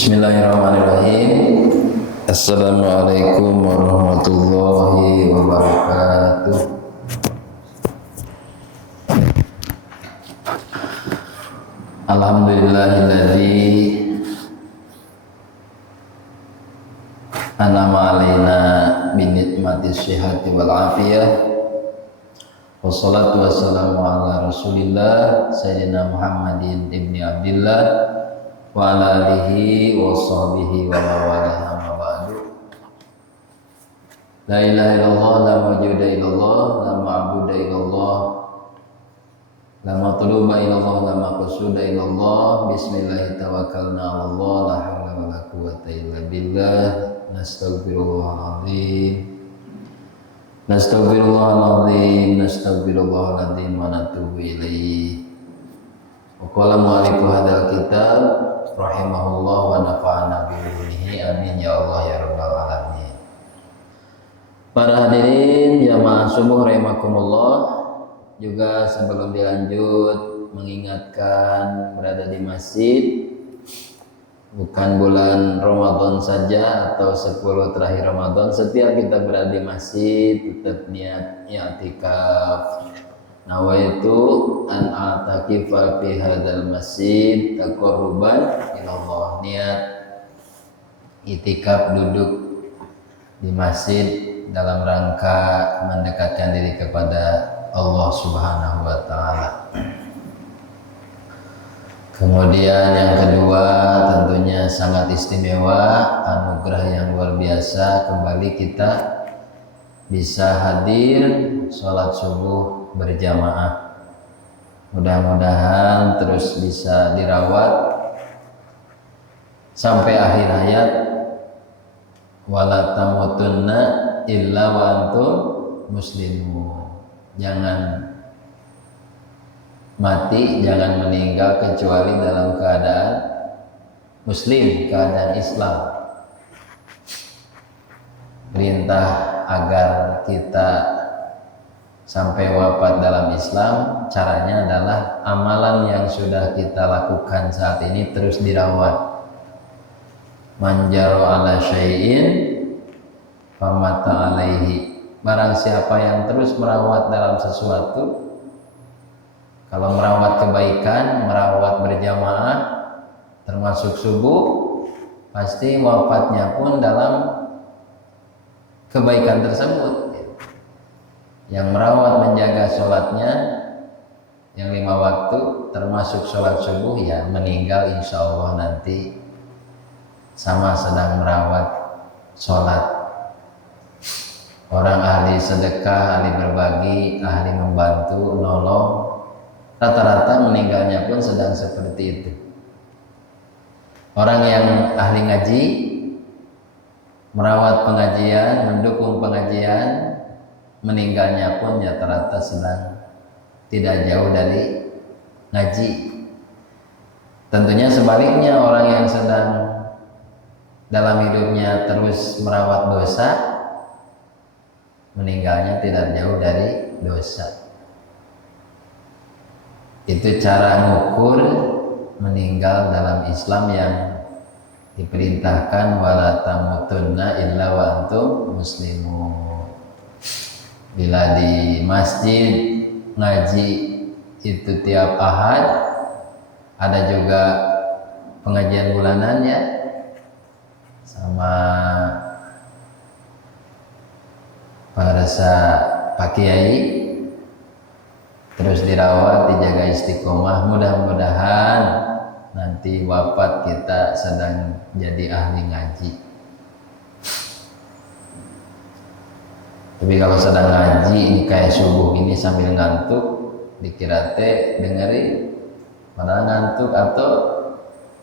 Bismillahirrahmanirrahim. Assalamualaikum warahmatullahi wabarakatuh. Alhamdulillahilladzi an'ama alaina binikmatis syihhati wal afiyah. Wassalatu wassalamu ala Rasulillah Sayyidina Muhammadin ibni Abdillah wa ala alihi wa sahbihi wa mawalah amma ba'du. La ilaha illallah, la mawjuda illallah, la ma'buda illallah, la matluba illallah, la maqsuda illallah. Bismillahi tawakkalna 'ala Allah, la haula wa la quwwata illa billah. Nastaghfirullahaladzim, nastaghfirullahaladzim, nastaghfirullahaladzim wa natubu ilaih. Wa qala mu'allifu hadzal kitab rahimahullah wa nafa'ana bihi, amin ya Allah ya rabbal alamin. Para hadirin jamaah subuh rahimakumullah, juga sebelum dilanjut mengingatkan berada di masjid bukan bulan Ramadan saja atau 10 terakhir Ramadan, setiap kita berada di masjid tetap niat i'tikaf. Nawaitu an a'takifa fi hadzal masjid taqarruban ila Allah. Niat i'tikaf, duduk di masjid dalam rangka mendekatkan diri kepada Allah Subhanahu wa taala. Kemudian yang kedua, tentunya sangat istimewa, anugerah yang luar biasa, kembali kita bisa hadir sholat subuh berjamaah. Mudah-mudahan terus bisa dirawat sampai akhir hayat. Wala tamutunna illa wa antum muslimun. Jangan mati, jangan meninggal kecuali dalam keadaan muslim, keadaan Islam. Perintah agar kita sampai wafat dalam Islam, caranya adalah amalan yang sudah kita lakukan saat ini terus dirawat. Manjaro ala syai'in famata alaihi. Barang siapa yang terus merawat dalam sesuatu, kalau merawat kebaikan, merawat berjamaah, termasuk subuh, pasti wafatnya pun dalam kebaikan tersebut. Yang merawat menjaga sholatnya yang 5 waktu, termasuk sholat subuh, ya meninggal insya Allah nanti sama sedang merawat sholat. Orang ahli sedekah, ahli berbagi, ahli membantu, nolong, rata-rata meninggalnya pun sedang seperti itu. Orang yang ahli ngaji, merawat pengajian, mendukung pengajian, meninggalnya pun rata-rata sedang tidak jauh dari ngaji. Tentunya sebaliknya, orang yang sedang dalam hidupnya terus merawat dosa, meninggalnya tidak jauh dari dosa. Itu cara mengukur meninggal dalam Islam yang diperintahkan, wala tamutunna illa wa antum muslimun. Bila di masjid ngaji itu tiap ahad, ada juga pengajian bulanannya sama para Pak Kiai, terus dirawat, dijaga istiqomah. Mudah-mudahan nanti wafat kita sedang jadi ahli ngaji. Tapi kalau sedang ngaji ini kayak subuh ini sambil ngantuk, dikira teh dengerin, padahal ngantuk atau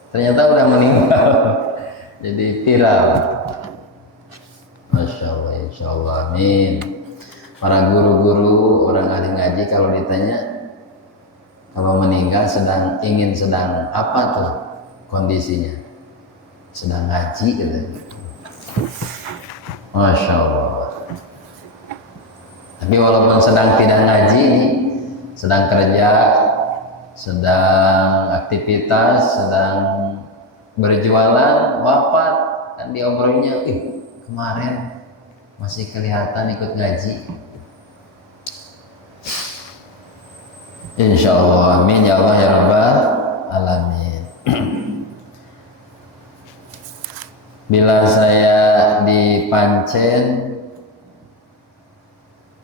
ternyata udah meninggal. Jadi viral. Masya Allah, insya Allah, amin. Para guru-guru, orang ahli ngaji kalau ditanya, kalau meninggal sedang apa tuh kondisinya? Sedang ngaji gitu. Masya Allah. Tapi walaupun sedang tidak ngaji, sedang kerja, sedang aktivitas, sedang berjualan wafat, kan diobrolnya, kemarin masih kelihatan ikut ngaji. Insya Allah, amin ya Allah ya Rabbal alamin. Bila saya di Pancen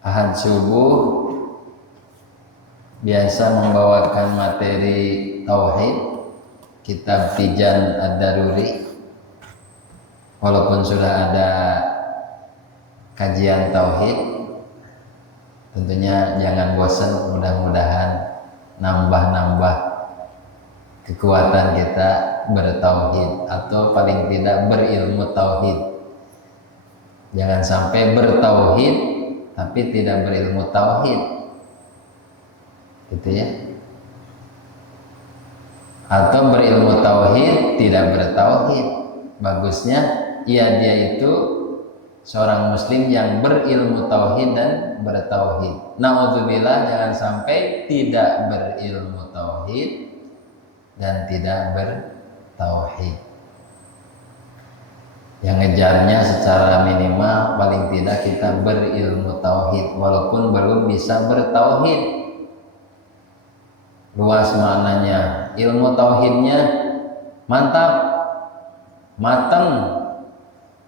Ahad subuh biasa membawakan materi tauhid, kitab Tijan Ad-Daruri. Walaupun sudah ada kajian tauhid, tentunya jangan bosan, mudah-mudahan nambah-nambah kekuatan kita bertauhid, atau paling tidak berilmu tauhid. Jangan sampai bertauhid tapi tidak berilmu tauhid, gitu ya. Atau berilmu tauhid tidak bertauhid. Bagusnya dia itu seorang muslim yang berilmu tauhid dan bertauhid. Na'udzubillah, jangan sampai tidak berilmu tauhid dan tidak bertauhid. Yang ngejarnya secara minimal paling tidak kita berilmu tauhid, walaupun belum bisa bertauhid. Luas maknanya, ilmu tauhidnya mantap, mateng.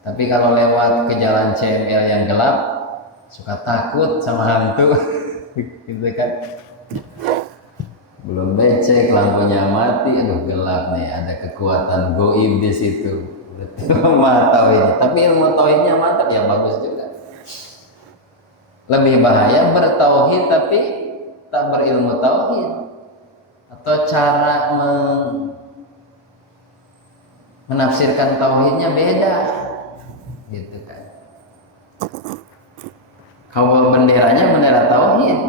Tapi kalau lewat ke jalan CML yang gelap, suka takut sama hantu, gitu kan? Belum becek, lampunya mati, aduh gelap nih, ada kekuatan goib di situ. Tauhid. Tapi ilmu tauhidnya mantap, ya bagus juga. Lebih bahaya bertauhid tapi tak berilmu tauhid, atau cara menafsirkan tauhidnya beda, gitu kan. Kalau benderanya bendera tauhid,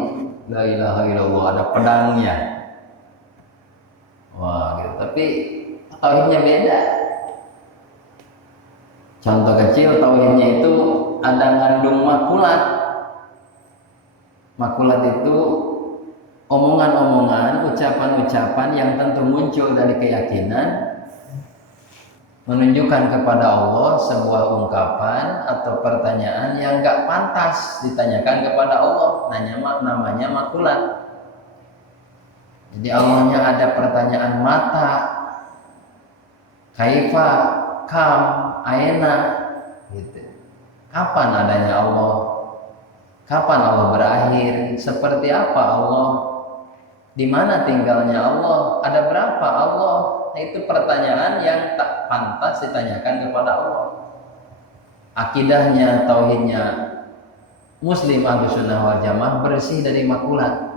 la ilaha illallah, ada pedangnya. Wah, gitu. Tapi tauhidnya beda. Contoh kecil, tauhidnya itu ada ngandung makulat. Makulat itu omongan-omongan, ucapan-ucapan yang tentu muncul dari keyakinan, menunjukkan kepada Allah sebuah ungkapan atau pertanyaan yang gak pantas ditanyakan kepada Allah. Namanya makulat. Jadi Allahnya ada pertanyaan mata, kaifa, kam, aina, gitu. Kapan adanya Allah? Kapan Allah berakhir? Seperti apa Allah? Di mana tinggalnya Allah? Ada berapa Allah? Nah, itu pertanyaan yang tak pantas ditanyakan kepada Allah. Akidahnya, tauhidnya Muslim Ahlussunnah wal Jamaah bersih dari makulat.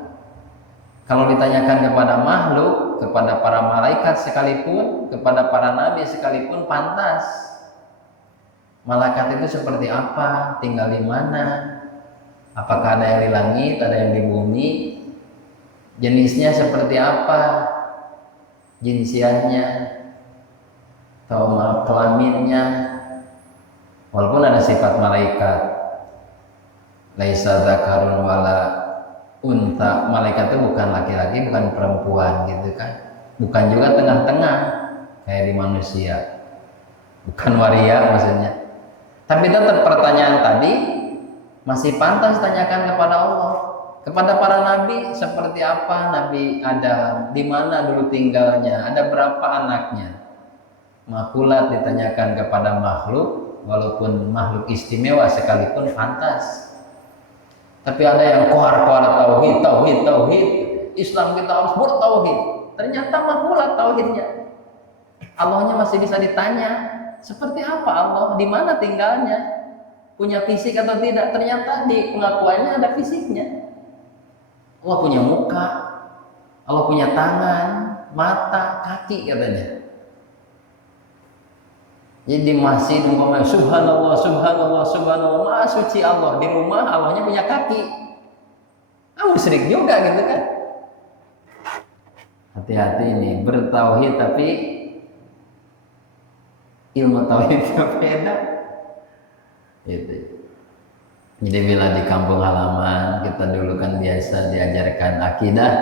Kalau ditanyakan kepada makhluk, kepada para malaikat sekalipun, kepada para nabi sekalipun, pantas. Malaikat itu seperti apa? Tinggal di mana? Apakah ada yang di langit, ada yang di bumi? Jenisnya seperti apa? Jinsiahnya atau kelaminnya? Walaupun ada sifat malaikat, laisa dzakarun wala unta, malaikat itu bukan laki-laki, bukan perempuan, gitu kan? Bukan juga tengah-tengah kayak di manusia, bukan waria maksudnya. Tapi tetap pertanyaan tadi masih pantas tanyakan kepada Allah. Kepada para nabi seperti apa Nabi Adam, di mana dulu tinggalnya, ada berapa anaknya. Makulat ditanyakan kepada makhluk, walaupun makhluk istimewa sekalipun pantas. Tapi ada yang kuar-kuar tauhid. Islam kita harus bertauhid. Ternyata makulat tauhidnya. Allahnya masih bisa ditanya, seperti apa Allah, di mana tinggalnya, punya fisik atau tidak. Ternyata di pengakuannya ada fisiknya. Allah punya muka, Allah punya tangan, mata, kaki katanya. Jadi masih umpamanya subhanallah, subhanallah, subhanallah, maha suci Allah. Di rumah Allahnya punya kaki. Musyrik juga gitu kan. Hati-hati ini, bertauhid tapi ilmu tauhidnya beda. Gitu. Jadi bila di kampung halaman kita dulu kan biasa diajarkan akidah,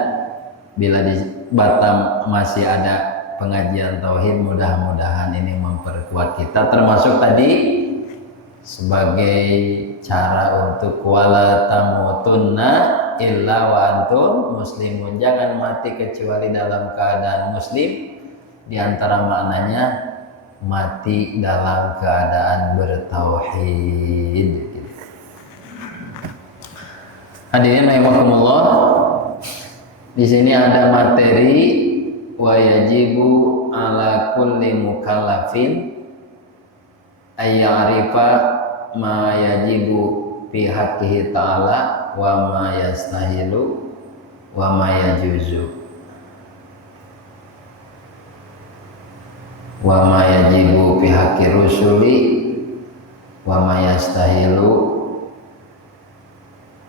bila di Batam masih ada pengajian tauhid, mudah-mudahan ini memperkuat kita, termasuk tadi sebagai cara untuk wala tamutunna illa wa antum muslimun, jangan mati kecuali dalam keadaan muslim. Di antara maknanya mati dalam keadaan bertauhid. Hadirin rahimakumullah, di sini ada materi wa yajibu ala kulli mukallafin ayya'rifa ma yajibu fi haqqihi ta'ala wa ma yastahilu wa ma yajuzu wa ma yajibu fi haqqi rusuli wa ma yastahilu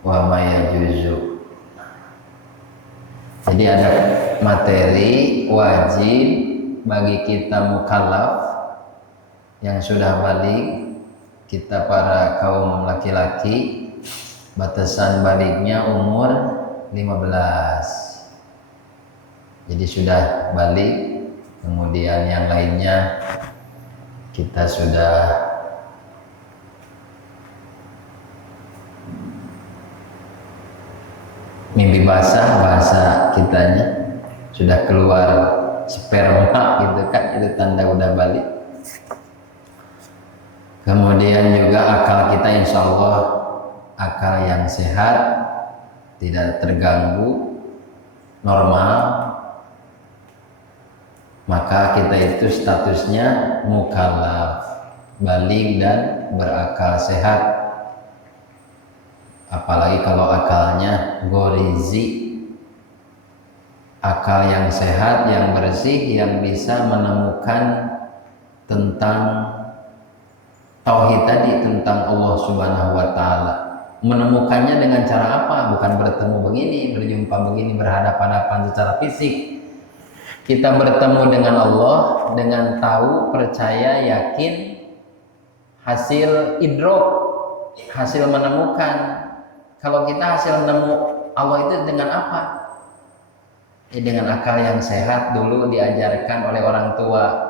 wa ma yajuzu. Jadi ada materi wajib bagi kita mukallaf yang sudah balik, kita para kaum laki-laki, batasan baliknya umur 15. Jadi sudah balik, kemudian yang lainnya kita sudah mimpi basah, bahasa kitanya sudah keluar sperma gitu kan, itu tanda udah balik. Kemudian juga akal kita insya Allah akal yang sehat, tidak terganggu, normal, maka kita itu statusnya mukallaf, balik dan berakal sehat. Apalagi kalau akalnya gorizi, akal yang sehat, yang bersih, yang bisa menemukan tentang tauhid tadi, tentang Allah Subhanahu wa Ta'ala. Menemukannya dengan cara apa? Bukan bertemu begini, berjumpa begini, berhadapan-hadapan secara fisik. Kita bertemu dengan Allah dengan tahu, percaya, yakin, hasil idrok, hasil menemukan. Kalau kita hasil menemu Allah itu dengan apa? Ya dengan akal yang sehat. Dulu diajarkan oleh orang tua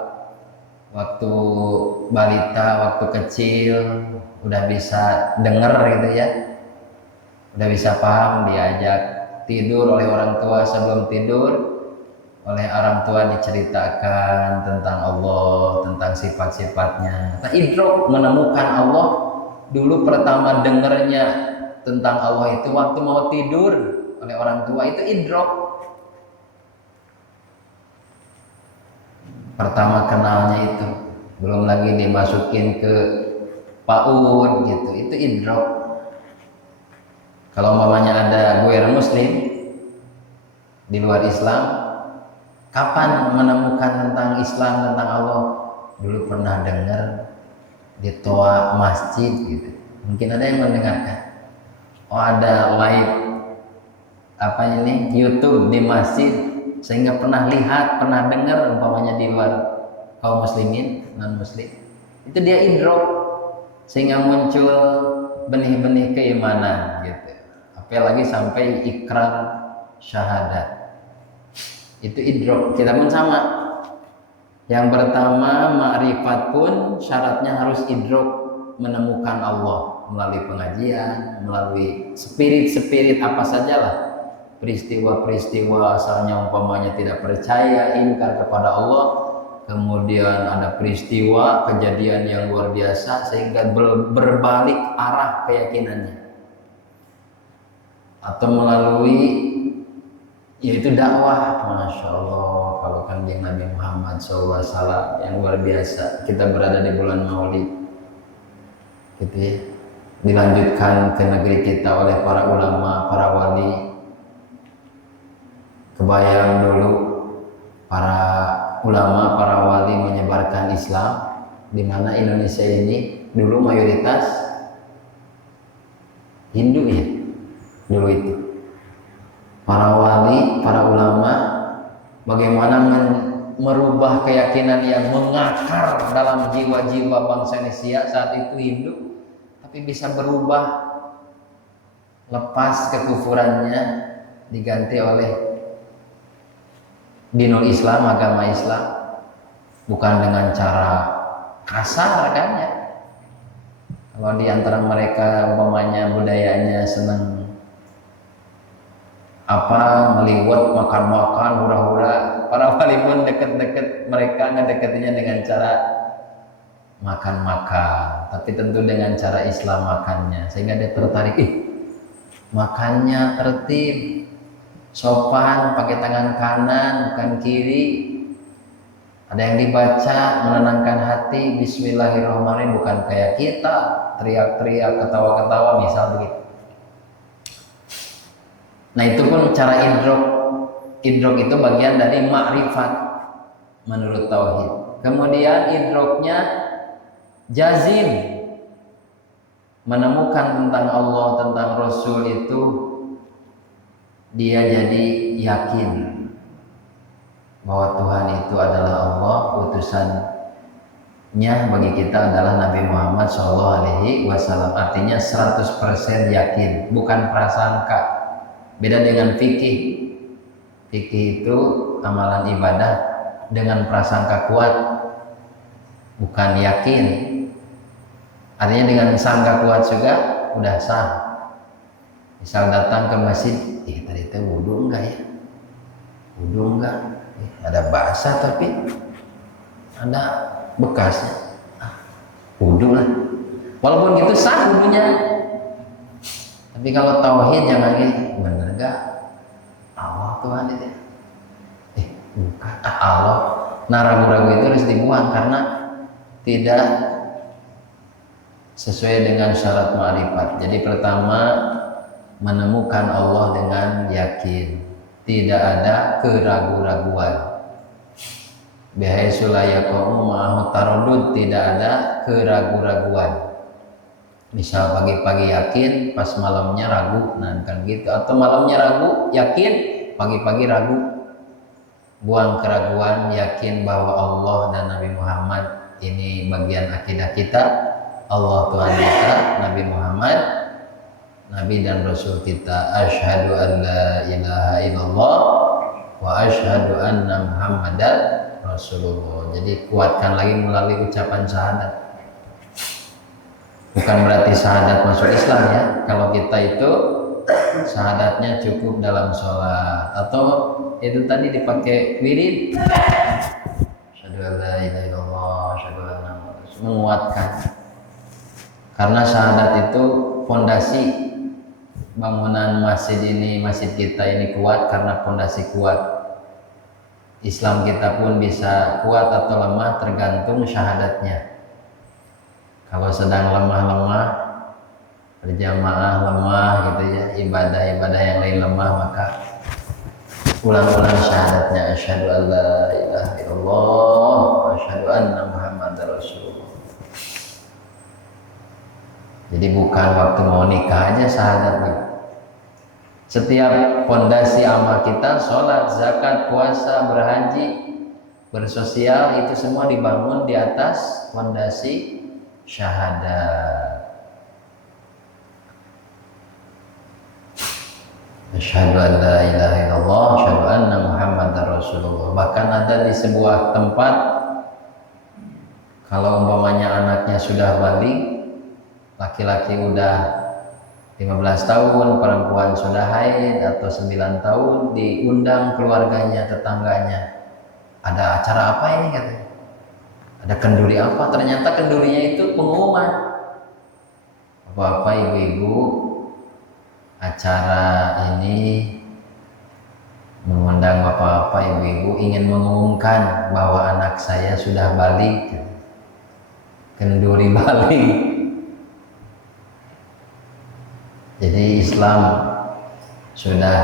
waktu balita, waktu kecil, udah bisa dengar gitu ya, udah bisa paham, diajak tidur oleh orang tua. Sebelum tidur oleh orang tua diceritakan tentang Allah, tentang sifat-sifatnya. Nah, idrok, menemukan Allah. Dulu pertama dengernya tentang Allah itu waktu mau tidur oleh orang tua, itu idrok. Pertama kenalnya itu, belum lagi dimasukin ke PAUD gitu, itu idrok. Kalau umpamanya ada guer muslim di luar Islam, kapan menemukan tentang Islam, tentang Allah? Dulu pernah dengar di toa masjid gitu, mungkin ada yang mendengarkan. Oh ada live apa ini YouTube di masjid, sehingga pernah lihat, pernah dengar umpamanya di luar kaum muslimin, non muslim, itu dia idrok, sehingga muncul benih-benih keimanan gitu. Apalagi sampai ikrar syahadat, itu idrok. Kita pun sama. Yang pertama ma'rifat pun syaratnya harus idrok, menemukan Allah melalui pengajian, melalui spirit-spirit apa sajalah, peristiwa-peristiwa asalnya umpamanya tidak percaya, ingkar kepada Allah, kemudian ada peristiwa kejadian yang luar biasa sehingga berbalik arah keyakinannya, atau melalui yaitu dakwah. Masya Allah, kalau kanjeng Nabi Muhammad SAW yang luar biasa, kita berada di bulan Maulid gitu ya, dilanjutkan ke negeri kita oleh para ulama, para wali. Kebayang dulu para ulama, para wali menyebarkan Islam, di mana Indonesia ini dulu mayoritas Hindu ya, dulu itu. Para wali, para ulama, bagaimana merubah keyakinan yang mengakar dalam jiwa-jiwa bangsa Indonesia saat itu Hindu, tapi bisa berubah, lepas kekufurannya, diganti oleh dinul Islam, agama Islam, bukan dengan cara kasar kan ya. Kalau di antara mereka umpamanya budayanya senang ngeliwat, makan-makan, hura-hura, para wali pun deket-deket mereka ngedeketinya dengan cara makan-makan, tapi tentu dengan cara Islam makannya, sehingga dia tertarik, makannya tertib, sopan, pakai tangan kanan bukan kiri, ada yang dibaca menenangkan hati, Bismillahirrahmanirrahim, bukan kayak kita teriak-teriak, ketawa-ketawa, misal begitu. Nah itu pun cara idrok itu bagian dari ma'rifat menurut tauhid. Kemudian idroknya jazim, menemukan tentang Allah, tentang Rasul itu dia jadi yakin bahwa Tuhan itu adalah Allah, utusannya bagi kita adalah Nabi Muhammad SAW. Artinya 100% yakin, bukan prasangka. Beda dengan fikih. Fikih itu amalan ibadah dengan prasangka kuat, bukan yakin. Artinya dengan sangka kuat juga udah sah. Misal datang ke masjid, tadi itu wudu enggak ya? Wudu enggak? Ada basah tapi ada bekasnya. Wudu lah. Walaupun gitu sah wudunya. Tapi kalau tauhid jangan gitu, bener enggak? Allah Tuhan itu. Bukan Allah. Nah ragu-ragu itu harus dibuang karena tidak sesuai dengan syarat ma'rifat. Jadi pertama menemukan Allah dengan yakin, tidak ada keraguan-raguan. Bihaitsu la yaqa'u ma'ahu taraddud, tidak ada keraguan-raguan. Misal pagi-pagi yakin, pas malamnya ragu, nah kan gitu. Atau malamnya ragu, yakin, pagi-pagi ragu. Buang keraguan, yakin bahwa Allah dan Nabi Muhammad ini bagian akidah kita. Allah Tuhan kita, Nabi Muhammad Nabi dan Rasul kita. Asyhadu an la ilaha illallah wa asyhadu anna Muhammadan Rasulullah. Jadi kuatkan lagi melalui ucapan syahadat. Bukan berarti syahadat masuk Islam ya. Kalau kita itu syahadatnya cukup dalam sholat, atau itu tadi dipakai wirid. Asyhadu an la ilaha illallah, asyhadu anna Muhammadan Rasulullah. Menguatkan. Karena syahadat itu fondasi bangunan masjid ini, masjid kita ini kuat karena fondasi kuat. Islam kita pun bisa kuat atau lemah tergantung syahadatnya. Kalau sedang lemah-lemah, berjamaah lemah gitu ya, ibadah-ibadah yang lain lemah, maka ulang-ulang syahadatnya, asyhadu an la ilaha illallah wa asyhadu anna Muhammadar Rasulullah. Jadi bukan waktu mau nikah aja syahadatnya. Setiap fondasi amal kita, sholat, zakat, puasa, berhaji, bersosial, itu semua dibangun di atas fondasi syahadat. Asyhadu an la ilaha illallah, asyhadu anna Muhammadar Rasulullah. Bahkan ada di sebuah tempat, kalau umpamanya anaknya sudah balik, laki-laki udah 15 tahun, perempuan sudah haid atau 9 tahun, diundang keluarganya, tetangganya. Ada acara apa ini katanya? Ada kenduri apa? Ternyata kendurinya itu pengumuman. Bapak ibu-ibu, acara ini mengundang bapak-bapak ibu-ibu ingin mengumumkan bahwa anak saya sudah balik. Kenduri balik. Jadi Islam sudah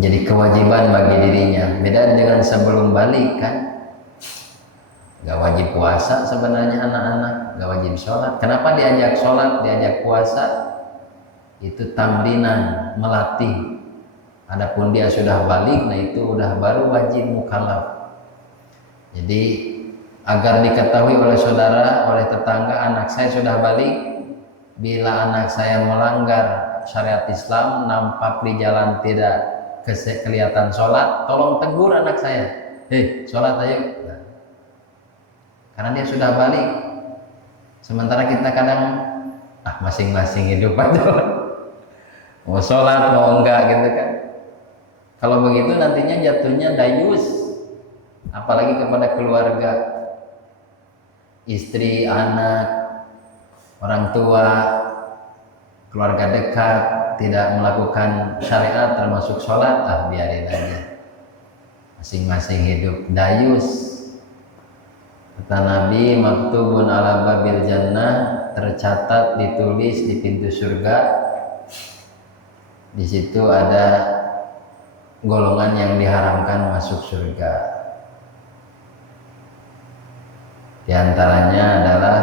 jadi kewajiban bagi dirinya. Beda dengan sebelum balik kan. Gak wajib puasa sebenarnya anak-anak, gak wajib sholat. Kenapa diajak sholat, diajak puasa? Itu tamrinan, melatih. Adapun dia sudah balik, nah itu udah baru wajib mukallaf. Jadi agar diketahui oleh saudara, oleh tetangga, anak saya sudah balik. Bila anak saya melanggar syariat Islam, nampak di jalan tidak kelihatan sholat, tolong tegur anak saya, hei sholat ayo. Nah, karena dia sudah balik. Sementara kita kadang masing-masing hidup aja, mau sholat mau enggak gitu kan. Kalau begitu nantinya jatuhnya dayus, apalagi kepada keluarga, istri, anak, orang tua, keluarga dekat, tidak melakukan syariat termasuk sholat, biarin aja, masing-masing hidup dayus. Kata Nabi, maktubun ala babil jannah, tercatat ditulis di pintu surga. Di situ ada golongan yang diharamkan masuk surga. Di antaranya adalah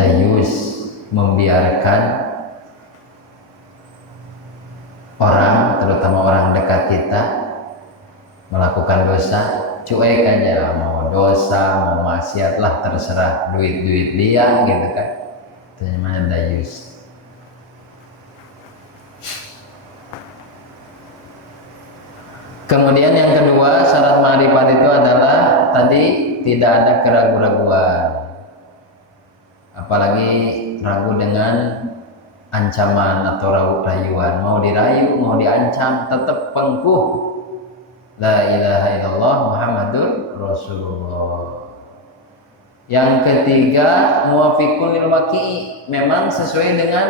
dayus, membiarkan orang, terutama orang dekat kita, melakukan dosa, cuek aja, mau dosa, mau maksiat lah terserah, duit dia gitu kan. Itu namanya dayus. Kemudian yang kedua, syarat ma'rifat itu adalah tadi tidak ada keraguan-raguan, apalagi ragu dengan ancaman atau rayuan. Mau dirayu, mau diancam, tetap pengkuh la ilaha illallah Muhammadur Rasulullah. Yang ketiga, muwafiqun lil waqi', memang sesuai dengan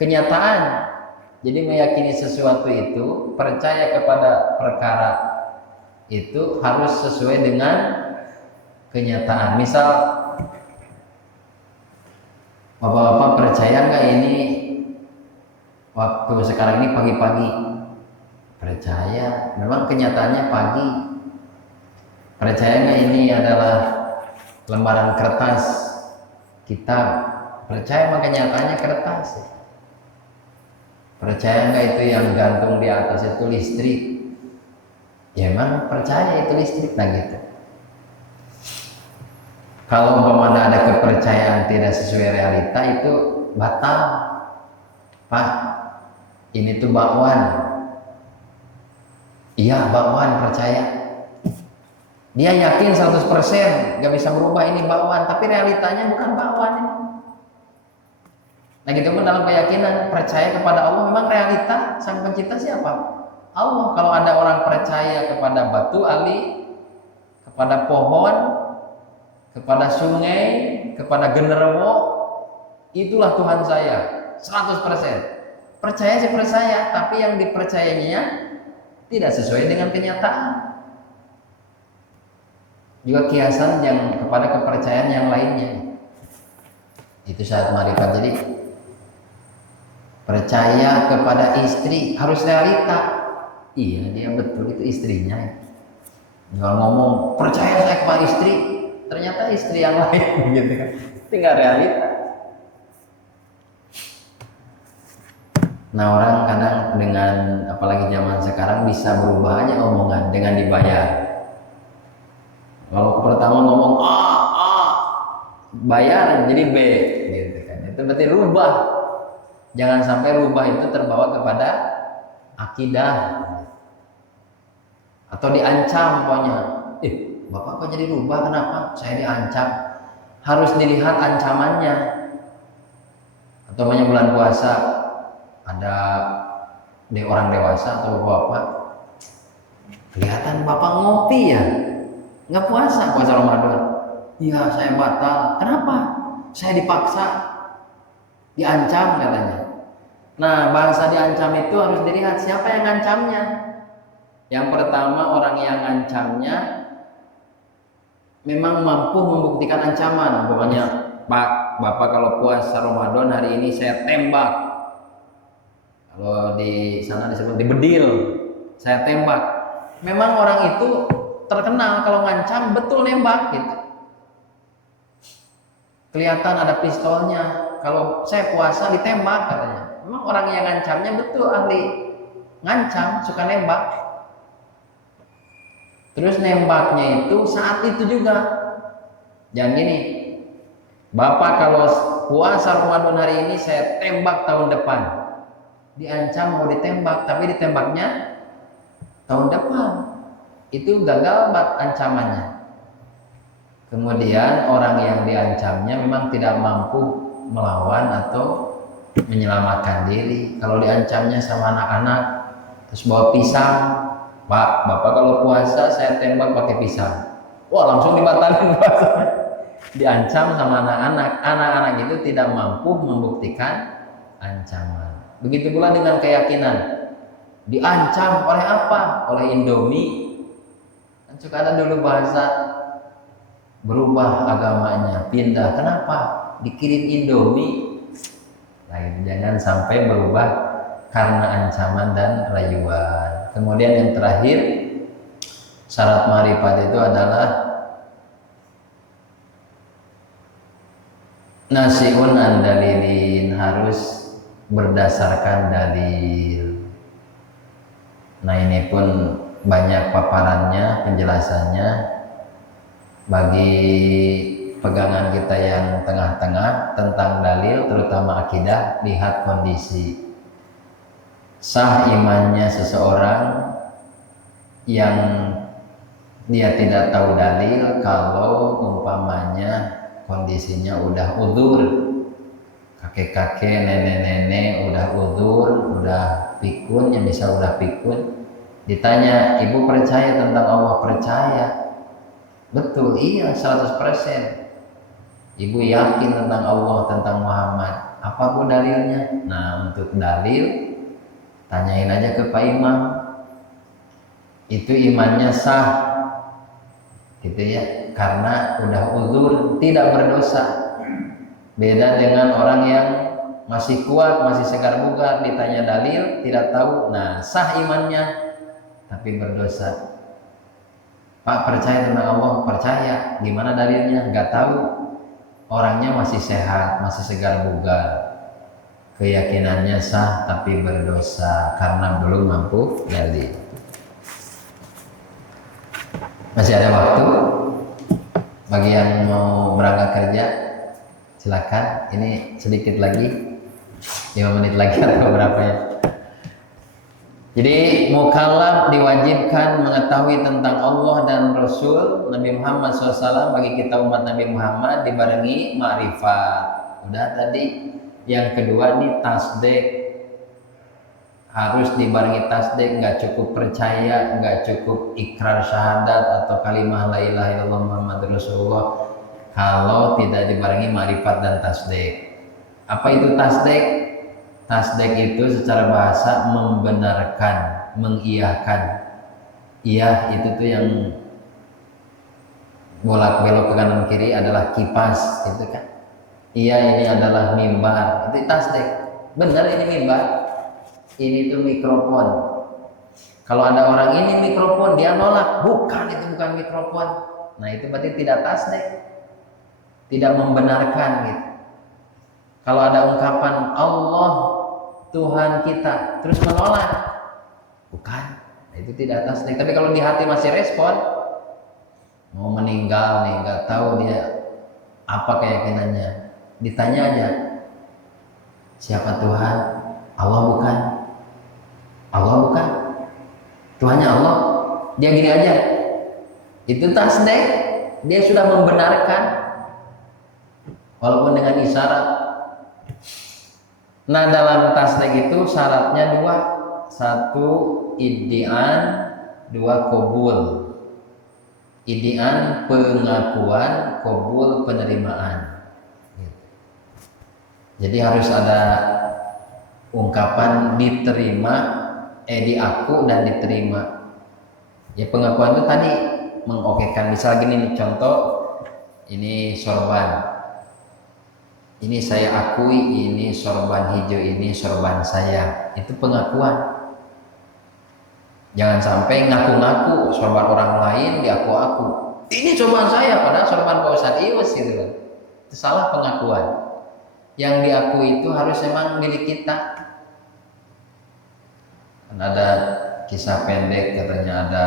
kenyataan. Jadi meyakini sesuatu itu, percaya kepada perkara itu harus sesuai dengan kenyataan. Misal, bapak-bapak percaya nggak ini waktu sekarang ini pagi-pagi? Percaya, memang kenyataannya pagi. Percaya nggak ini adalah lembaran kertas kitab? Percaya, maka kenyataannya kertas. Percaya nggak itu yang gantung di atas itu listrik? Ya emang percaya itu listrik, nah gitu. Kalau umpamanya ada kepercayaan tidak sesuai realita, itu batal. Pak, ini tuh bakwan. Iya, bakwan, percaya. Dia yakin 100% nggak bisa berubah ini bakwan, tapi realitanya bukan bakwan ini. Nah gitu pun dalam keyakinan, percaya kepada Allah, memang realita sang pencipta siapa? Allah. Kalau ada orang percaya kepada batu ali, kepada pohon, kepada sungai, kepada genderuwo, itulah Tuhan saya 100%. Percaya sih percaya, tapi yang dipercayainya tidak sesuai dengan kenyataan. Juga kiasan yang kepada kepercayaan yang lainnya. Itu syarat ma'rifat. Jadi percaya kepada istri harus realita. Iya, dia betul itu istrinya. Jangan ngomong percaya saya kepada istri, ternyata istri yang lain gitu kan. Tinggal realita. Nah, orang kadang dengan apalagi zaman sekarang bisa berubah aja omongan dengan dibayar. Kalau pertama ngomong A, bayar jadi B gitu kan. Itu berarti rubah. Jangan sampai rubah itu terbawa kepada akidah atau diancam pokoknya. Bapak kok jadi rubah, kenapa? Saya diancam. Harus dilihat ancamannya. Atau banyak bulan puasa ada orang dewasa atau bapak, kelihatan bapak ngopi ya, nggak puasa Ramadan. Iya, saya batal. Kenapa? Saya dipaksa, diancam katanya. Nah, bahasa diancam itu harus dilihat siapa yang ngancamnya. Yang pertama, orang yang ngancamnya memang mampu membuktikan ancaman. Pokoknya, Pak, Bapak kalau puasa Ramadan hari ini saya tembak. Kalau di sana disebut dibedil, saya tembak. Memang orang itu terkenal kalau ngancam betul nembak gitu. Kelihatan ada pistolnya. Kalau saya puasa ditembak katanya. Memang orang yang ngancamnya betul ahli ngancam, suka nembak. Terus nembaknya itu saat itu juga. Jangan gini, Bapak kalau puasa Ramadan hari ini saya tembak tahun depan. diancam mau ditembak, tapi ditembaknya tahun depan. Itu gagal ancamannya. Kemudian orang yang diancamnya memang tidak mampu melawan atau menyelamatkan diri. Kalau diancamnya sama anak-anak, terus bawa pisang, Pak, Bapak kalau puasa saya tembak pakai pisang. Wah, langsung dibatalin puasa. Diancam sama anak-anak. Anak-anak itu tidak mampu membuktikan ancaman. Begitu pula dengan keyakinan. Diancam oleh apa? Oleh Indomie. Kan suka ada dulu bahasa berubah agamanya, pindah. Kenapa? Dikirim Indomie. Lain, jangan sampai berubah karena ancaman dan rayuan. Kemudian yang terakhir, syarat ma'rifat itu adalah nasiun an dalilin, harus berdasarkan dalil. Nah, ini pun banyak paparannya, penjelasannya. Bagi pegangan kita yang tengah-tengah tentang dalil, terutama akidah, lihat kondisi. Sah imannya seseorang yang dia tidak tahu dalil kalau umpamanya kondisinya udah udzur, kakek-kakek, nenek-nenek udah udzur, udah pikun, yang bisa udah pikun, ditanya, ibu percaya tentang Allah? Percaya. Betul, iya 100%. Ibu yakin tentang Allah, tentang Muhammad. Apa pun dalilnya? Nah, untuk dalil tanyain aja ke Pak Imam. Itu imannya sah, gitu ya, karena udah uzur, tidak berdosa. Beda dengan orang yang masih kuat, masih segar bugar, ditanya dalil, tidak tahu. Nah, sah imannya, tapi berdosa. Pak, percaya tentang Allah? Percaya. Gimana dalilnya? Nggak tahu. Orangnya masih sehat, masih segar bugar. Keyakinannya sah tapi berdosa karena belum mampu dalil. Masih ada waktu bagi yang mau berangkat kerja, silakan. Ini sedikit lagi, 5 menit lagi atau berapa ya. Jadi mukallaf diwajibkan mengetahui tentang Allah dan Rasul Nabi Muhammad SAW. Bagi kita umat Nabi Muhammad dibarengi ma'rifat. Udah tadi. Yang kedua nih tasdik, harus dibarengi tasdik. Nggak cukup percaya, nggak cukup ikrar syahadat atau kalimah la ilaha illallah Muhammad Rasulullah kalau tidak dibarengi ma'rifat dan tasdik. Apa itu tasdik? Tasdik itu secara bahasa membenarkan, mengiyakan. Iya, itu tuh yang bolak-belok ke kanan kiri adalah kipas, gitu kan. Iya, ini adalah mimbar, itu tasdik. Benar ini mimbar, ini tuh mikrofon. Kalau ada orang ini mikrofon, dia nolak, bukan, itu bukan mikrofon. Nah, itu berarti tidak tasdik, tidak membenarkan gitu. Kalau ada ungkapan Allah Tuhan kita, terus menolak, bukan, itu tidak tasdik. Tapi kalau di hati masih respon, mau meninggal nih, nggak tahu dia apa keyakinannya, ditanya aja, siapa Tuhan? Allah bukan? Allah bukan? Tuhannya Allah? Dia gini aja, itu tasdik, dia sudah membenarkan, walaupun dengan isyarat. Nah, dalam tasdik itu syaratnya dua. Satu iddi'an, dua qabul. Iddi'an pengakuan, qabul penerimaan. Jadi harus ada ungkapan diterima, diaku dan diterima. Ya, pengakuan itu tadi mengokekan. Misal gini nih, contoh, ini sorban. Ini saya akui, ini sorban hijau, ini sorban saya. Itu pengakuan. Jangan sampai ngaku-ngaku sorban orang lain diaku-aku. Ini sorban saya, padahal sorban Pak Ustadz Iwas gitu kan. Itu salah pengakuan. Yang diakui itu harus memang milik kita. Kan ada kisah pendek, katanya ada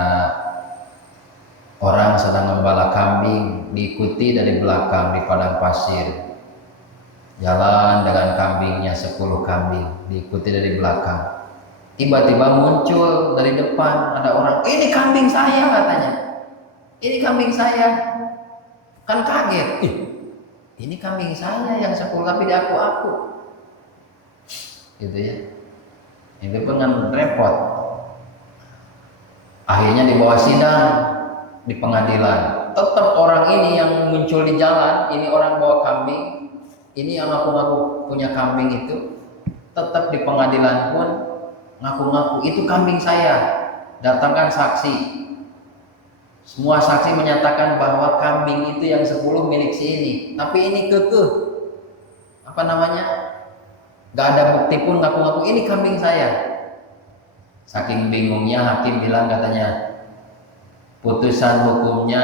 orang sedang membala kambing, diikuti dari belakang di padang pasir. jalan dengan kambingnya 10 kambing, diikuti dari belakang. Tiba-tiba muncul dari depan ada orang, ini kambing saya katanya, ini kambing saya. Kan kaget, ini kambing saya yang 10 tapi aku gitu ya. Itu pun kan repot. Akhirnya dibawa sidang di pengadilan. Tetap orang ini yang muncul di jalan, ini orang bawa kambing, ini yang ngaku-ngaku punya kambing itu, tetap di pengadilan pun ngaku-ngaku itu kambing saya. Datangkan saksi. Semua saksi menyatakan bahwa kambing itu yang 10 milik si ini. Tapi ini kekeh, gak ada bukti pun ngaku-ngaku ini kambing saya. Saking bingungnya hakim bilang katanya, putusan hukumnya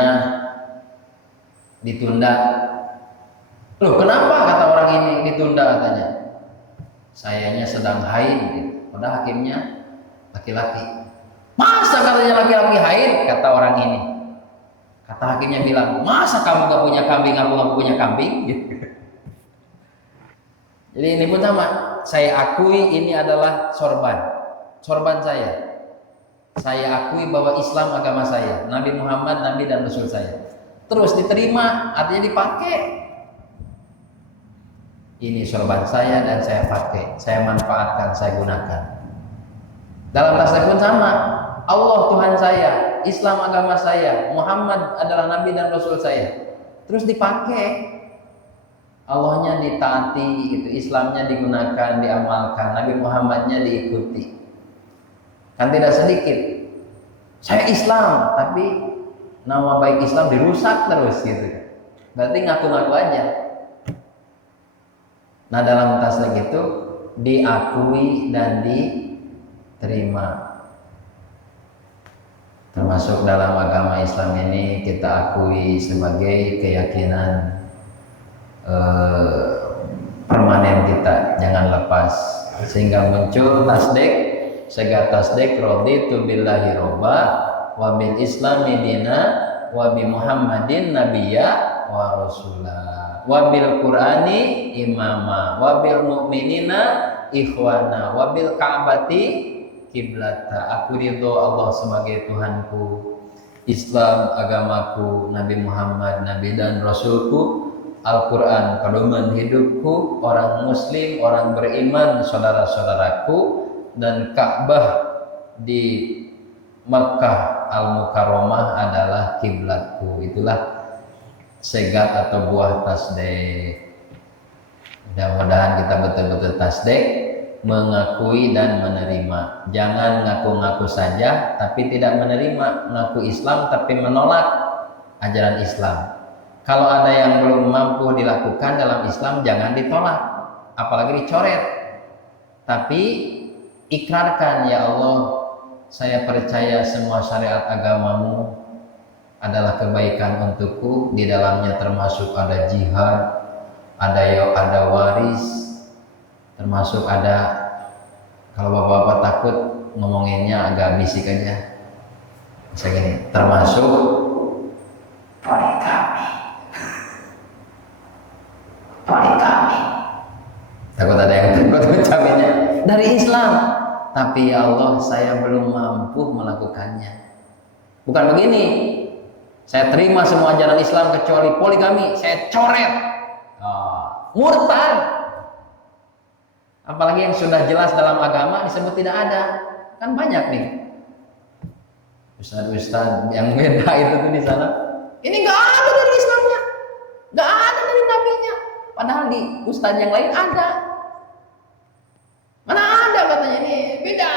ditunda. Loh kenapa kata orang ini ditunda katanya? Sayanya sedang haid gitu. Padahal hakimnya laki-laki. Masa katanya laki-laki haid? Kata orang ini. Kata hakimnya bilang, masa kamu gak punya kambing, aku gak punya kambing? Gitu. Jadi ini pun sama. Saya akui ini adalah sorban saya. Saya akui bahwa Islam agama saya, Nabi Muhammad, Nabi dan Rasul saya. Terus diterima, artinya dipakai. Ini sorban saya dan saya pakai, saya manfaatkan, saya gunakan. Dalam tasawuf pun sama. Allah Tuhan saya, Islam agama saya, Muhammad adalah Nabi dan Rasul saya. Terus dipakai. Allahnya ditaati, gitu. Islamnya digunakan, diamalkan, Nabi Muhammadnya diikuti. Kan tidak sedikit. Saya Islam, tapi nama baik Islam dirusak terus gitu. Berarti ngaku-ngaku aja. Nah dalam tasawuf itu diakui dan diterima. Termasuk dalam agama Islam ini kita akui sebagai keyakinan permanen kita, jangan lepas. Sehingga muncul tasdik, sega tasdik raditu billahi robba wa bil islami dina wa bi muhammadin nabiyya wa rasulah wa bil qur'ani imama wa bil mu'minina ikhwana wa bil ka'bati kiblata. Aku ridho Allah sebagai Tuhanku, Islam agamaku, Nabi Muhammad Nabi dan Rasulku, Al-Quran pedoman hidupku, orang muslim, orang beriman, saudara-saudaraku, dan Ka'bah di Makkah Al-Mukarramah adalah kiblatku. Itulah segat atau buah tasdik. Mudah-mudahan kita betul-betul tasdik, mengakui dan menerima. Jangan ngaku-ngaku saja tapi tidak menerima, ngaku Islam tapi menolak ajaran Islam. Kalau ada yang belum mampu dilakukan dalam Islam, jangan ditolak, apalagi dicoret. Tapi ikrarkan, ya Allah, saya percaya semua syariat agamamu adalah kebaikan untukku. Di dalamnya termasuk ada jihad, ada waris, termasuk ada, kalau bapak-bapak takut ngomonginnya agak bisik aja, misalnya gini, termasuk poligami. Takut ada yang takut ucapinnya dari Islam, tapi ya Allah saya belum mampu melakukannya. Bukan begini, saya terima semua ajaran Islam kecuali poligami, saya coret. Murtad. Apalagi yang sudah jelas dalam agama disebut tidak ada. Kan banyak nih ustadz-ustadz yang beda itu tuh di sana. Ini nggak ada dari Islamnya, nggak ada dari nabinya. Padahal di ustadz yang lain ada. Mana ada katanya, ini beda.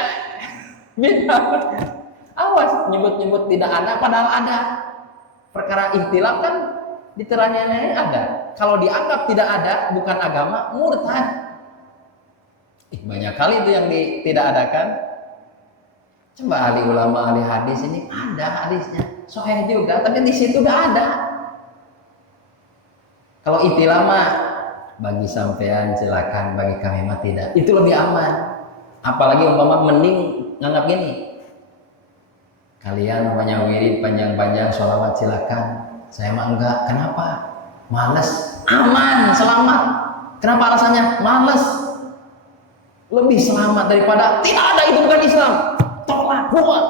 Beda. Awas nyebut-nyebut tidak ada padahal ada. Perkara ikhtilaf kan diterangnya ada. Kalau dianggap tidak ada, bukan agama, murtad. Banyak kali itu yang tidak adakan. Coba ahli ulama, ahli hadis ini ada hadisnya, sahih juga, tapi di situ udah ada. Kalau ikhtilaf mah bagi sampean silakan, bagi kami mah tidak. Itu lebih aman. Apalagi umpama mending nganggap gini. Kalian namanya wirid panjang-panjang sholawat silakan. Saya mah enggak. Kenapa? Males. Aman, selamat. Kenapa alasannya? Males. Lebih selamat daripada tidak ada, itu bukan Islam. Tolak, buat.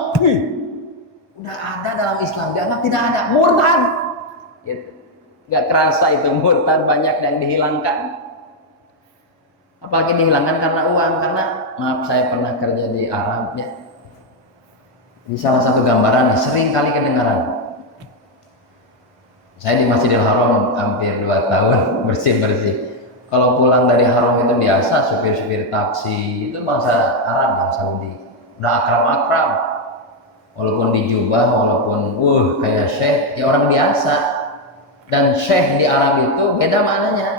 Udah ada dalam Islam, dianggap tidak ada. Murtad. Gitu. Gak kerasa itu murtad, banyak yang dihilangkan. Apalagi dihilangkan karena uang. Karena maaf, saya pernah kerja di Arab ya. Di salah satu gambaran sering kali kedengaran. Saya di Masjidil Haram hampir 2 tahun bersih-bersih. Kalau pulang dari Haram itu biasa supir-supir taksi itu bangsa Arab, bangsa Saudi. Udah akrab-akrab. Walaupun di jubah, walaupun kayak syekh, ya orang biasa. Dan syekh di Arab itu beda maknanya.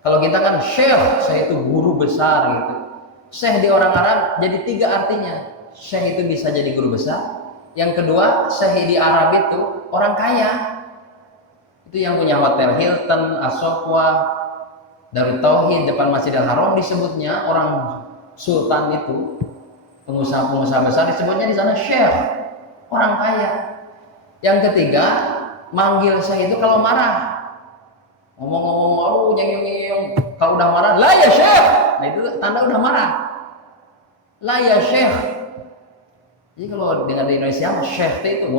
Kalau kita kan syekh itu guru besar gitu. Syekh di orang Arab jadi 3 artinya. Syekh itu bisa jadi guru besar. Yang kedua, syekh di Arab itu orang kaya. Itu yang punya hotel Hilton, Asokwa, Darut Tauhid depan Masjidil Haram disebutnya orang sultan itu, pengusaha-pengusaha besar disebutnya di sana syekh, orang kaya. Yang ketiga, manggil syekh itu kalau marah. Ngomong-ngomong nyeng-nyeng, kalau udah marah, la ya syekh. Nah itu tanda udah marah. La ya syekh. Jadi kalau dengan di Indonesia syekh itu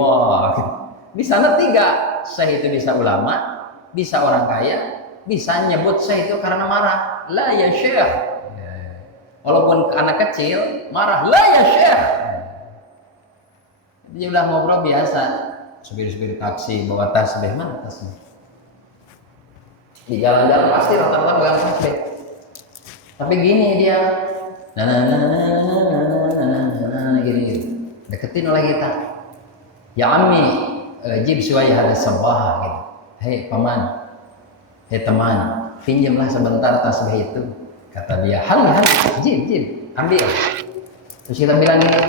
di sana 3. Syekh itu bisa ulama, bisa orang kaya, bisa nyebut syekh itu karena marah. La ya syekh. Walaupun anak kecil marah, la ya syekh. Dia udah ngobrol biasa. Supir-supir taksi bawa tasbih, mana tasbih? Di jalan-jalan pasti rata-rata bawa tasbih. Tapi gini dia, gini, deketin oleh kita. Ya ammi, jib suwaya hada sabah gitu. Hei paman, hei teman, pinjamlah sebentar tasbih itu. Kata dia, hal, jib, ambil. Terus kita bilang gini,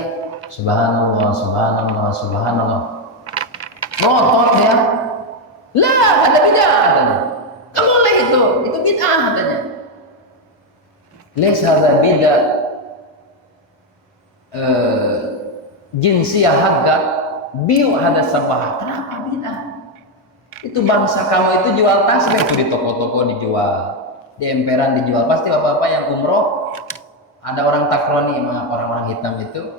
subhanallah, subhanallah, subhanallah. Ngotot ya, lah ada bid'ah katanya. Kamu boleh itu bid'ah katanya. Laisa hadza bid'ah jinsiyah haqqat biu hada sabah. Kenapa bid'ah? Itu bangsa kamu itu jual tasbih itu di toko-toko dijual, di emperan dijual. Pasti bapak-bapak yang umroh ada orang takroni, maaf orang-orang hitam itu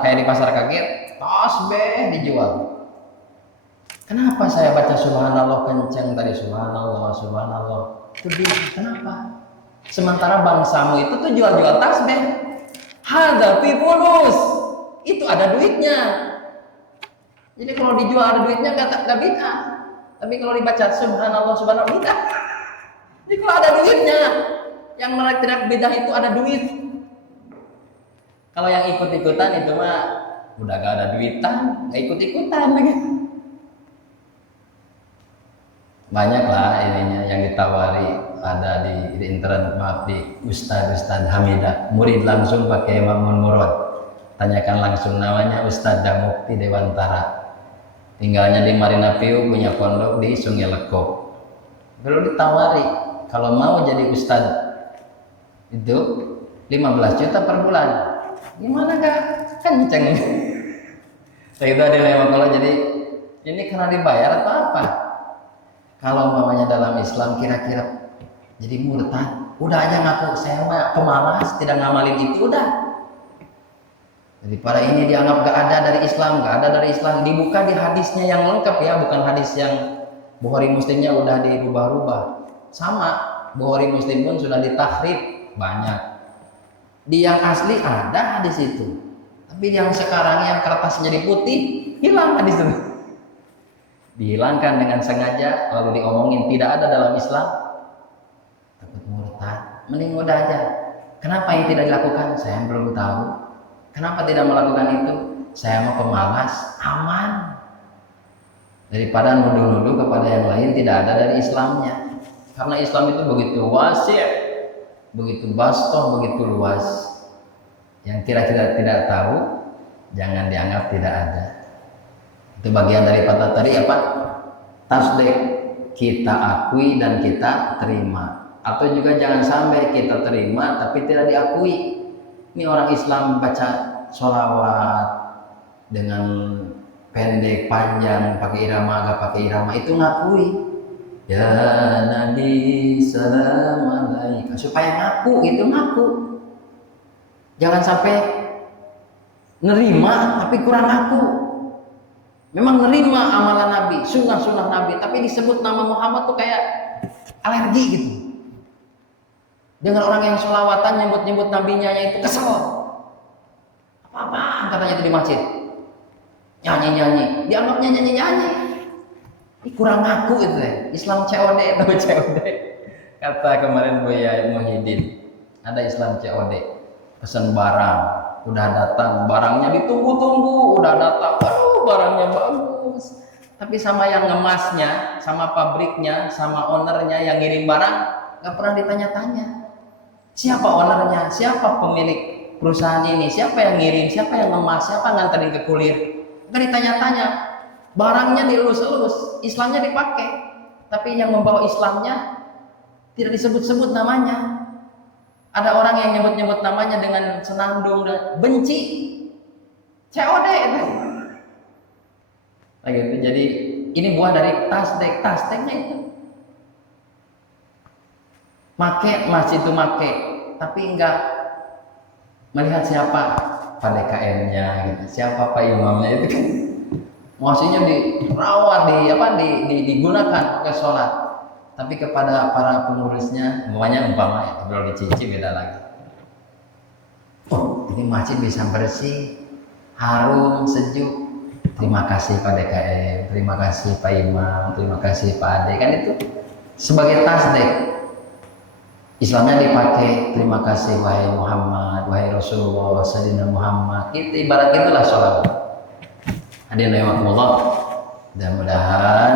kayak di pasar kaget tasbih dijual. Kenapa saya baca subhanallah kenceng tadi, subhanallah, subhanallah? Itu dia, kenapa? Sementara bangsamu itu tuh jual-jual tasbih. Hadza fi fulus. Itu ada duitnya. Jadi kalau dijual ada duitnya enggak bid'ah. Tapi kalau dibaca subhanallah, subhanallah bid'ah. Jadi kalau ada duitnya, yang tidak bid'ah itu ada duit. Kalau yang ikut-ikutan itu mah udah gak ada duitan, gak ikut-ikutan lagi. Banyak lah ininya yang ditawari, ada di internet, maaf, di Ustadz Hamidah, murid langsung pakai Mamun Murad. Tanyakan langsung, namanya Ustadz Damukti Dewantara, tinggalnya di Marina Piu, punya pondok di Sungai Lekop. Belum ditawari, kalau mau jadi Ustadz itu 15 juta per bulan. Gimana kak? Kenceng. Saya itu ada lewat, kalau jadi ini karena dibayar atau apa? Kalau mamanya dalam Islam kira-kira jadi murtad, udah aja ngaku saya mah pemalas, tidak ngamalin itu udah. Daripada ini dianggap gak ada dari Islam, dibuka di hadisnya yang lengkap ya, bukan hadis yang Bukhari Muslimnya udah dirubah-rubah. Sama, Bukhari Muslim pun sudah ditahrif banyak. Di yang asli ada hadis itu, tapi yang sekarang yang kertasnya jadi putih hilang hadis itu. Dihilangkan dengan sengaja, lalu diomongin tidak ada dalam Islam. Takut murtad, mending udah aja. Kenapa ini tidak dilakukan? Saya belum tahu. Kenapa tidak melakukan itu? Saya mau pemalas, aman. Daripada nuduh-nuduh kepada yang lain tidak ada dari Islamnya. Karena Islam itu begitu wasi', begitu bastoh, begitu luas. Yang kira-kira tidak tahu, jangan dianggap tidak ada. Itu bagian daripada tadi apa? Tasdik, kita akui dan kita terima. Atau juga jangan sampai kita terima tapi tidak diakui. Ini orang Islam baca sholawat dengan pendek, panjang, pakai irama, agak pakai irama, itu ngakui. Ya Nabi salam alaika, supaya ngaku itu ngaku. Jangan sampai nerima tapi kurang ngaku. Memang nerima amalan Nabi, sunnah-sunnah Nabi, tapi disebut nama Muhammad tuh kayak alergi gitu. Dengan orang yang sholawatan nyebut-nyebut nabinya itu kesel. Apa-apaan katanya itu di masjid. Nyanyi-nyanyi, dianggapnya nyanyi-nyanyi. Ini kurang ngaku itu deh. Islam COD, tahu COD? Kata kemarin Buya Muhyiddin, ada Islam COD. Pesan barang, udah datang, barangnya ditunggu-tunggu, udah datang, aduh barangnya bagus. Tapi sama yang ngemasnya, sama pabriknya, sama ownernya yang ngirim barang, nggak pernah ditanya-tanya. Siapa ownernya, siapa pemilik perusahaan ini, siapa yang ngirim, siapa yang ngemas, siapa nganterin ke kulir. Nggak ditanya-tanya. Barangnya dielus-elus, Islamnya dipakai, tapi yang membawa Islamnya tidak disebut-sebut namanya. Ada orang yang nyebut-nyebut namanya dengan senandung dan benci. COD itu. Nah, gitu. Jadi ini buah dari tasdeknya itu. Make masjid itu make, tapi enggak melihat siapa PDKM-nya gitu. Siapa Pak Imamnya itu kan. Maksudnya dirawat, digunakan ke sholat, tapi kepada para pengurusnya, umpama ya, kalau dicuci beda lagi. Oh, ini masjid bisa bersih, harum, sejuk. Terima kasih Pak DKM, terima kasih Pak Imam, terima kasih Pak Ade. Kan itu sebagai tasdek. Islamnya dipakai, terima kasih wahai Muhammad, wahai Rasulullah, Sayyidina Muhammad. Itu ibarat itulah sholat. Hadirin rahimakumullah, mudah-mudahan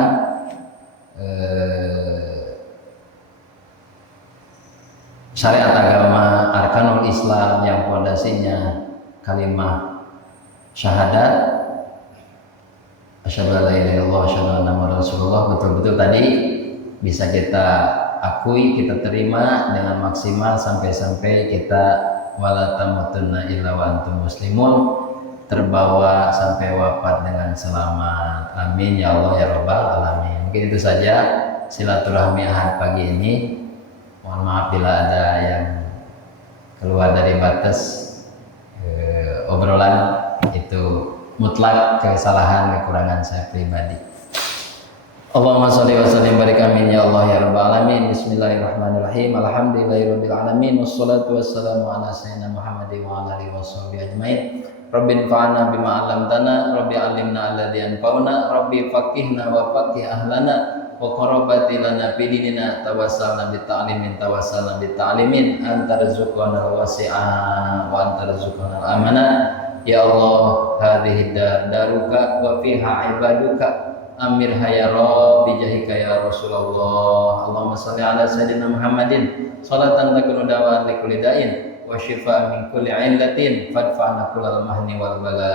syariat agama arkanul Islam yang pondasinya kalimat syahadat asyhadu an la ilaha illallah wa asyhadu anna muhammadar rasulullah betul-betul tadi bisa kita akui, kita terima dengan maksimal sampai kita wala tamutunna illa wa antum muslimun, terbawa sampai wafat dengan selamat. Amin ya Allah ya Rabbal alamin. Mungkin itu saja silaturahmi ahad pagi ini. Mohon maaf bila ada yang keluar dari batas obrolan, itu mutlak kesalahan kekurangan saya pribadi. Allahumma sholli wa sallim barik amin ya Allah ya Rabbal alamin. Bismillahirrahmanirrahim. Alhamdulillahirabbil alamin wassalatu wassalamu ala sayyidina Muhammadin wa ala alihi washabihi ajmain. Rabbin fa'ana bima 'allamtana, Rabbi 'allimna alladhi yanfa'una, Rabbi faqihna wa faqih ahlana wa qarabati lana fi dinina tawassalna bi ta'limin anta rizqana wasi'a wa anta rizqana amana. Ya Allah, hadhihi daruka wa fiha ibaduka amir ya Rabbi jahika ya Rasulullah. Allahumma shalli ala sayyidina Muhammadin salatan takunu dawaan li kulli da'in wa shifaa min kulli 'illatin fadfa'na kullal mahni wal bala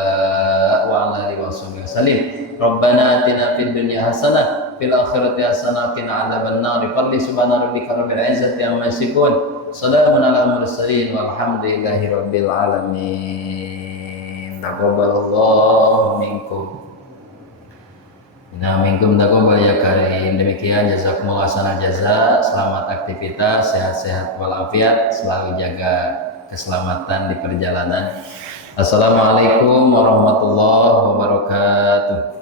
wa ala alihi washabihi wasallim. Rabbana atina fid dunya hasanah fil akhirati hasanah wa qina adzabannar. Fadli subhana rabbika rabbil izzati amma yasifun. Salamun alal mursalin walhamdulillahi rabbil alamin. Taqabbalallahu minkum. Nah, minkum taqabbal ya karim. Demikian jazakumullah sanal jaza. Selamat aktivitas, sehat-sehat walafiat, selalu jaga keselamatan di perjalanan. Assalamualaikum warahmatullahi wabarakatuh.